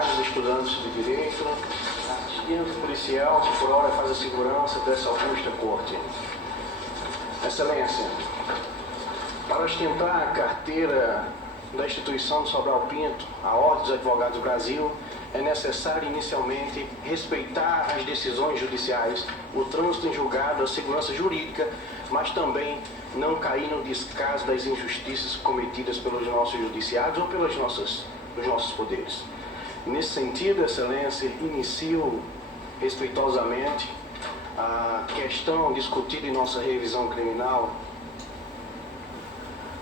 autoridades, estudantes de direito, assistente policial que por hora faz a segurança dessa augusta corte. Excelência, para ostentar a carteira da instituição de Sobral Pinto, a Ordem dos Advogados do Brasil, é necessário inicialmente respeitar as decisões judiciais, o trânsito em julgado, a segurança jurídica, mas também não cair no descaso das injustiças cometidas pelos nossos judiciários ou pelos nossos poderes. Nesse sentido, Excelência, inicio respeitosamente a questão discutida em nossa revisão criminal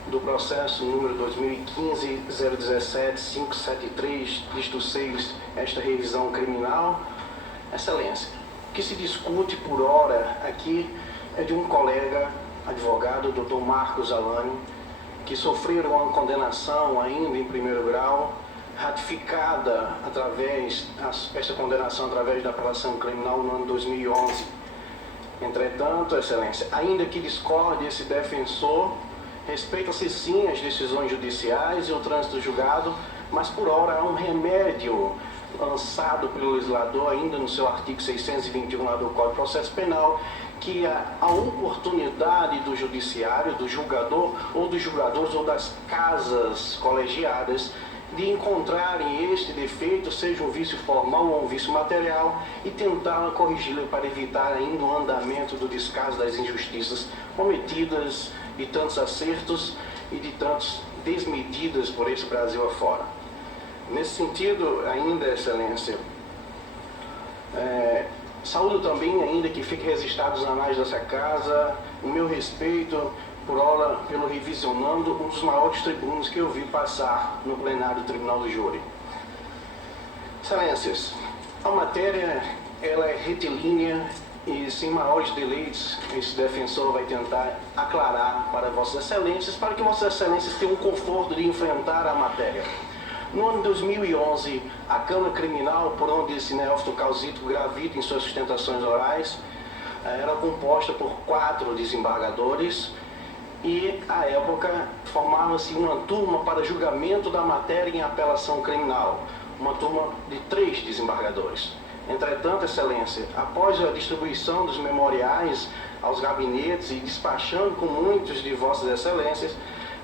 do processo número 2015-017-573, dígito 6, esta revisão criminal. Excelência, o que se discute por hora aqui é de um colega advogado, Dr. Marcos Alânio, que sofreram uma condenação ainda em primeiro grau, ratificada esta condenação através da apelação criminal no ano 2011. Entretanto, Excelência, ainda que discorde esse defensor, respeita-se sim as decisões judiciais e o trânsito julgado, mas por hora há um remédio lançado pelo legislador ainda no seu artigo 621 lá do Código de Processo Penal, que a oportunidade do judiciário, do julgador ou dos julgadores ou das casas colegiadas de encontrarem este defeito, seja um vício formal ou um vício material, e tentar corrigi-lo para evitar ainda o andamento do descaso das injustiças cometidas, de tantos acertos e de tantas desmedidas por esse Brasil afora. Nesse sentido, ainda, Excelência, saúdo também, ainda que fique registrado nos anais dessa casa, o meu respeito por hora pelo revisionando um dos maiores tribunos que eu vi passar no plenário do Tribunal do Júri. Excelências, a matéria ela é retilínea e sem maiores deleites, esse defensor vai tentar aclarar para Vossas Excelências, para que Vossas Excelências tenham o conforto de enfrentar a matéria. No ano de 2011, a Câmara Criminal, por onde esse neófito causito gravita em suas sustentações orais, era composta por 4 desembargadores e, à época, formava-se uma turma para julgamento da matéria em apelação criminal, uma turma de 3 desembargadores. Entretanto, Excelência, após a distribuição dos memoriais aos gabinetes e despachando com muitos de Vossas Excelências,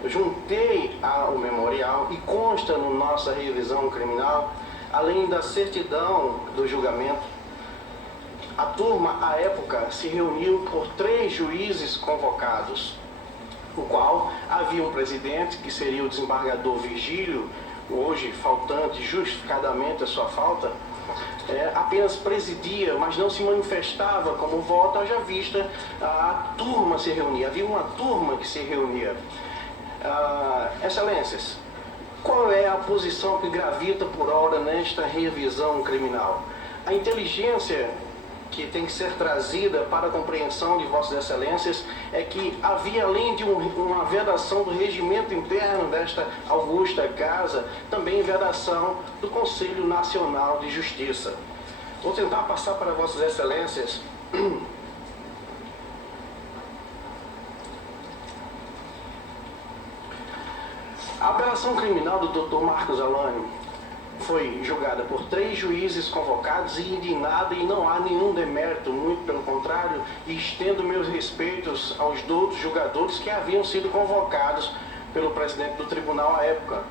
eu juntei ao memorial e consta na nossa revisão criminal, além da certidão do julgamento, a turma, à época, se reuniu por 3 juízes convocados, o qual havia um presidente, que seria o desembargador Virgílio, hoje faltante justificadamente a sua falta, apenas presidia, mas não se manifestava como voto, haja vista a turma se reunia, havia uma turma que se reunia. Excelências, qual é a posição que gravita por hora nesta revisão criminal? A inteligência que tem que ser trazida para a compreensão de Vossas Excelências é que havia, além de uma vedação do regimento interno desta augusta casa, também vedação do Conselho Nacional de Justiça. Vou tentar passar para Vossas Excelências a apelação criminal do Dr. Marcos Alânio foi julgada por 3 juízes convocados e indignada, e não há nenhum demérito, muito pelo contrário, e estendo meus respeitos aos outros julgadores que haviam sido convocados pelo presidente do tribunal à época.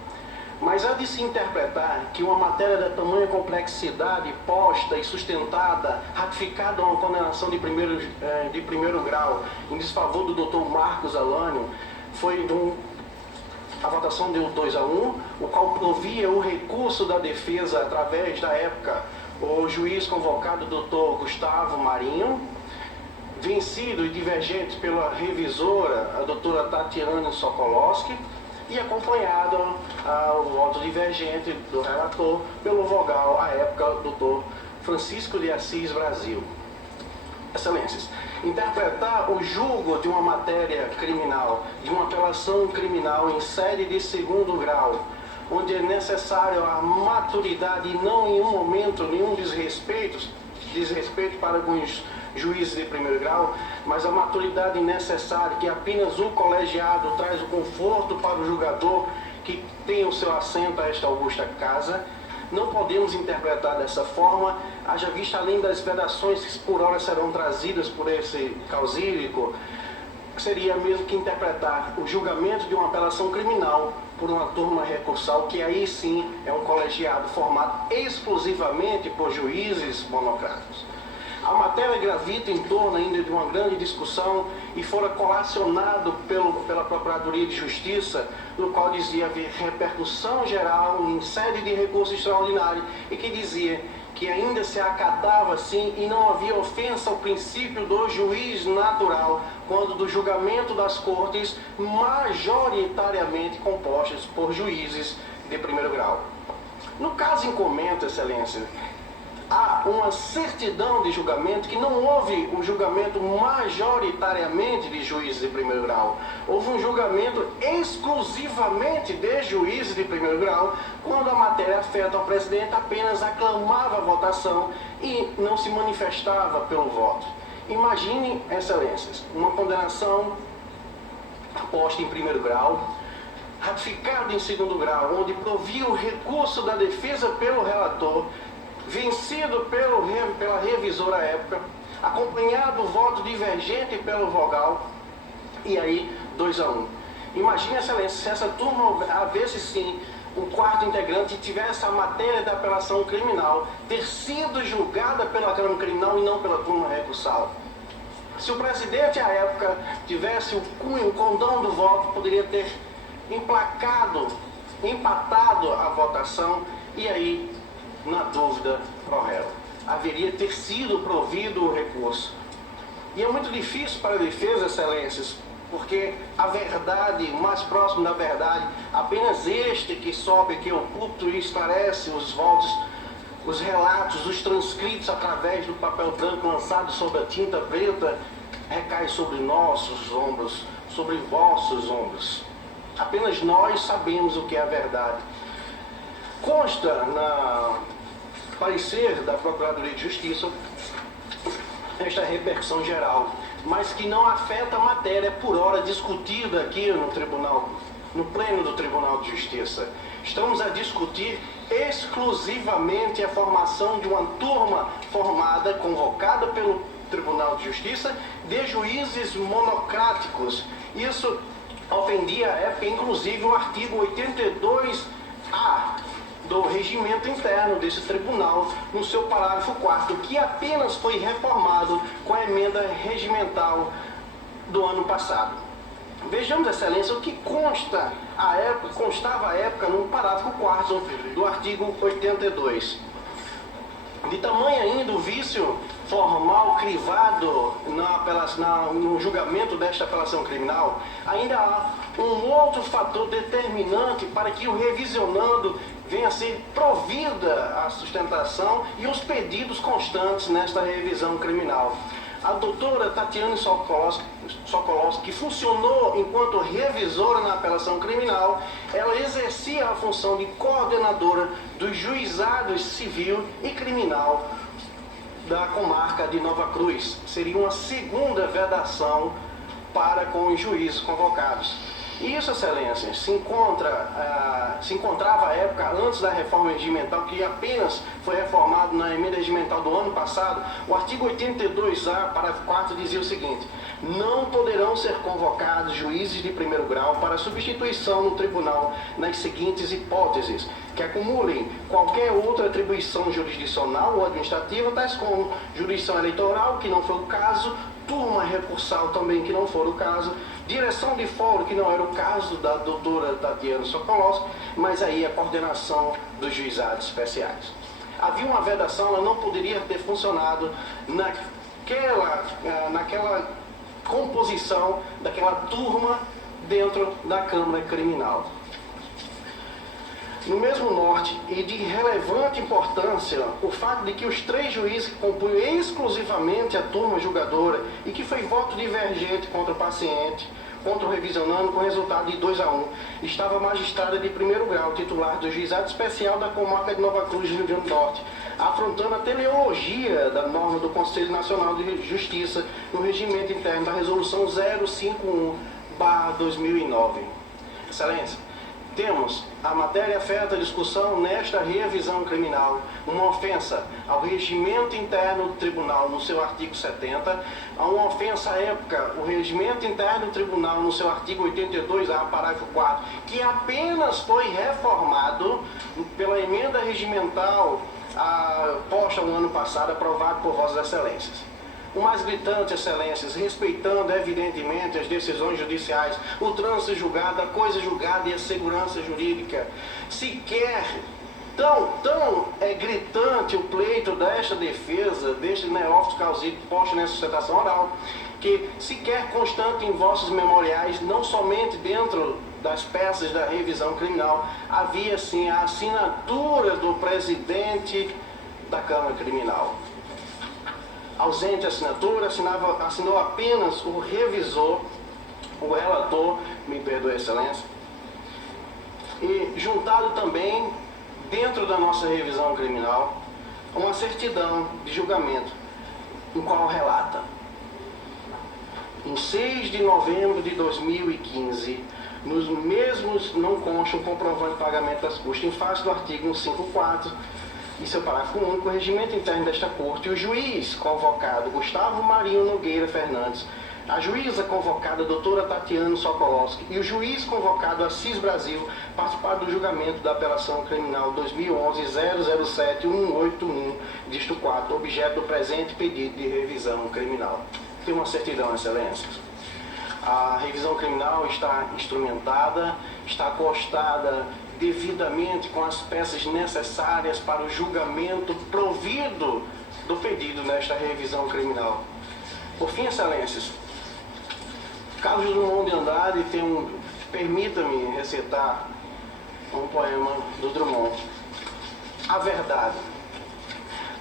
Mas há de se interpretar que uma matéria da tamanha complexidade, posta e sustentada, ratificada uma condenação de primeiro grau em desfavor do Dr. Marcos Alânio, foi a votação deu 2-1, o qual provia o recurso da defesa através, da época, o juiz convocado, Dr. Gustavo Marinho, vencido e divergente pela revisora, a doutora Tatiana Sokolowski, e acompanhado ao voto divergente do relator pelo vogal, à época, Dr. Francisco de Assis Brasil. Excelências, interpretar o julgo de uma matéria criminal, de uma apelação criminal em série de segundo grau, onde é necessário a maturidade e não em um momento nenhum desrespeito para alguns juízes de primeiro grau, mas a maturidade necessária que apenas o colegiado traz o conforto para o julgador que tem o seu assento a esta augusta casa, não podemos interpretar dessa forma, haja vista além das vedações que por hora serão trazidas por esse causílico, seria mesmo que interpretar o julgamento de uma apelação criminal por uma turma recursal, que aí sim é um colegiado formado exclusivamente por juízes monocráticos. A matéria gravita em torno ainda de uma grande discussão e fora colacionado pela Procuradoria de Justiça, no qual dizia haver repercussão geral em sede de recurso extraordinário e que dizia que ainda se acatava assim e não havia ofensa ao princípio do juiz natural quando do julgamento das cortes majoritariamente compostas por juízes de primeiro grau. No caso em comento, Excelência, há uma certidão de julgamento que não houve um julgamento majoritariamente de juízes de primeiro grau. Houve um julgamento exclusivamente de juízes de primeiro grau, quando a matéria afeta ao presidente apenas aclamava a votação e não se manifestava pelo voto. Imagine, Excelências, uma condenação posta em primeiro grau, ratificada em segundo grau, onde provia o recurso da defesa pelo relator, vencido pela revisora à época, acompanhado do voto divergente pelo vogal, e aí 2-1. Imagine, Excelência, se essa turma havesse sim um quarto integrante e tivesse a matéria da apelação criminal ter sido julgada pela Câmara Criminal e não pela turma recursal. Se o presidente à época tivesse o cunho, o condão do voto, poderia ter empatado a votação e aí, na dúvida, pro réu. Haveria ter sido provido o recurso. E é muito difícil para a defesa, Excelências, porque a verdade, o mais próximo da verdade, apenas este que sobe aqui ao púlpito e esclarece os votos, os relatos, os transcritos através do papel branco lançado sobre a tinta preta, recai sobre nossos ombros, sobre vossos ombros. Apenas nós sabemos o que é a verdade. Consta na parecer da Procuradoria de Justiça esta repercussão geral, mas que não afeta a matéria por hora discutida aqui no tribunal, no pleno do Tribunal de Justiça. Estamos a discutir exclusivamente a formação de uma turma formada, convocada pelo Tribunal de Justiça, de juízes monocráticos. Isso ofendia à época, inclusive, o artigo 82A do regimento interno desse tribunal, no seu parágrafo 4º, que apenas foi reformado com a emenda regimental do ano passado. Vejamos, Excelência, o que constava à época no parágrafo 4º do artigo 82. De tamanho ainda o vício formal crivado no julgamento desta apelação criminal, ainda há um outro fator determinante para que o revisionando venha a ser provida a sustentação e os pedidos constantes nesta revisão criminal. A doutora Tatiane Sokolowski, que funcionou enquanto revisora na apelação criminal, ela exercia a função de coordenadora dos juizados civil e criminal da comarca de Nova Cruz. Seria uma segunda vedação para com os juízes convocados. Isso, Excelência, se encontrava à época antes da reforma regimental, que apenas foi reformado na emenda regimental do ano passado. O artigo 82A, parágrafo 4, dizia o seguinte: não poderão ser convocados juízes de primeiro grau para substituição no tribunal nas seguintes hipóteses: que acumulem qualquer outra atribuição jurisdicional ou administrativa, tais como jurisdição eleitoral, que não foi o caso, turma recursal também, que não for o caso, direção de fórum, que não era o caso da doutora Tatiane Sokolowski, mas aí a coordenação dos juizados especiais. Havia uma vedação, ela não poderia ter funcionado naquela composição daquela turma dentro da Câmara Criminal. No mesmo norte, e de relevante importância, o fato de que os 3 juízes que compunham exclusivamente a turma julgadora e que foi voto divergente contra o paciente, contra o revisionando, com resultado de 2-1, estava a magistrada de primeiro grau, titular do Juizado Especial da Comarca de Nova Cruz, Rio Grande do Norte, afrontando a teleologia da norma do Conselho Nacional de Justiça no regimento interno da Resolução 051/2009. Excelência, Temos a matéria afeta a discussão nesta revisão criminal, uma ofensa ao regimento interno do tribunal no seu artigo 70, a uma ofensa à época, o regimento interno do tribunal no seu artigo 82A, parágrafo 4, que apenas foi reformado pela emenda regimental posta no ano passado, aprovado por Vossas Excelências. O mais gritante, Excelências, respeitando evidentemente as decisões judiciais, o trânsito julgado, a coisa julgada e a segurança jurídica. Sequer tão gritante o pleito desta defesa, deste neófito causídico posto nessa sustentação oral, que sequer constante em vossos memoriais, não somente dentro das peças da revisão criminal, havia sim a assinatura do presidente da Câmara Criminal. Ausente a assinatura, assinou apenas o revisor, o relator, me perdoe, Excelência, e juntado também, dentro da nossa revisão criminal, uma certidão de julgamento, em qual relata: em 6 de novembro de 2015, nos mesmos não consta um comprovante de pagamento das custas, em face do artigo 154, e seu parágrafo único, o regimento interno desta Corte, e o juiz convocado, Gustavo Marinho Nogueira Fernandes, a juíza convocada, doutora Tatiana Sokolowski, e o juiz convocado, Assis Brasil, participaram do julgamento da apelação criminal 2011-007-181, dígito 4, objeto do presente pedido de revisão criminal. Tem uma certidão, Excelências. A revisão criminal está instrumentada, está acostada devidamente com as peças necessárias para o julgamento provido do pedido nesta revisão criminal. Por fim, Excelências, Carlos Drummond de Andrade permita-me recitar um poema do Drummond. A verdade.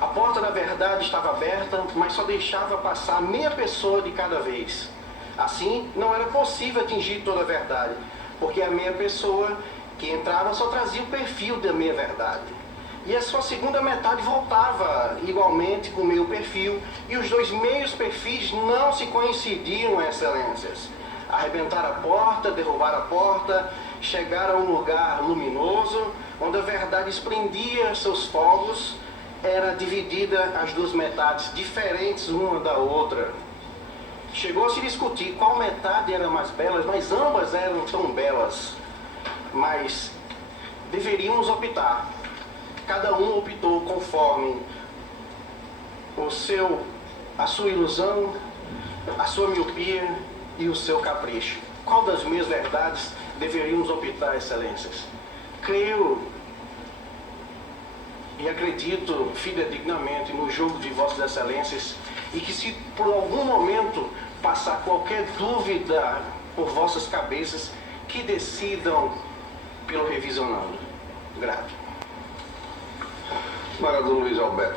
A porta da verdade estava aberta, mas só deixava passar meia pessoa de cada vez. Assim, não era possível atingir toda a verdade, porque a meia pessoa que entrava só trazia o perfil da meia verdade. E a sua segunda metade voltava igualmente com o meio perfil, e os dois meios perfis não se coincidiam, Excelências. Arrebentar a porta, derrubar a porta, chegar a um lugar luminoso, onde a verdade esplendia seus fogos, era dividida as duas metades, diferentes uma da outra. Chegou a se discutir qual metade era mais bela, mas ambas eram tão belas. Mas deveríamos optar. Cada um optou conforme a sua ilusão, a sua miopia e o seu capricho. Qual das minhas verdades deveríamos optar, Excelências? Creio e acredito fidedignamente no julgo de Vossas Excelências, e que se por algum momento passar qualquer dúvida por vossas cabeças, que decidam pelo revisionando. Grato. Maradona Luiz Alberto.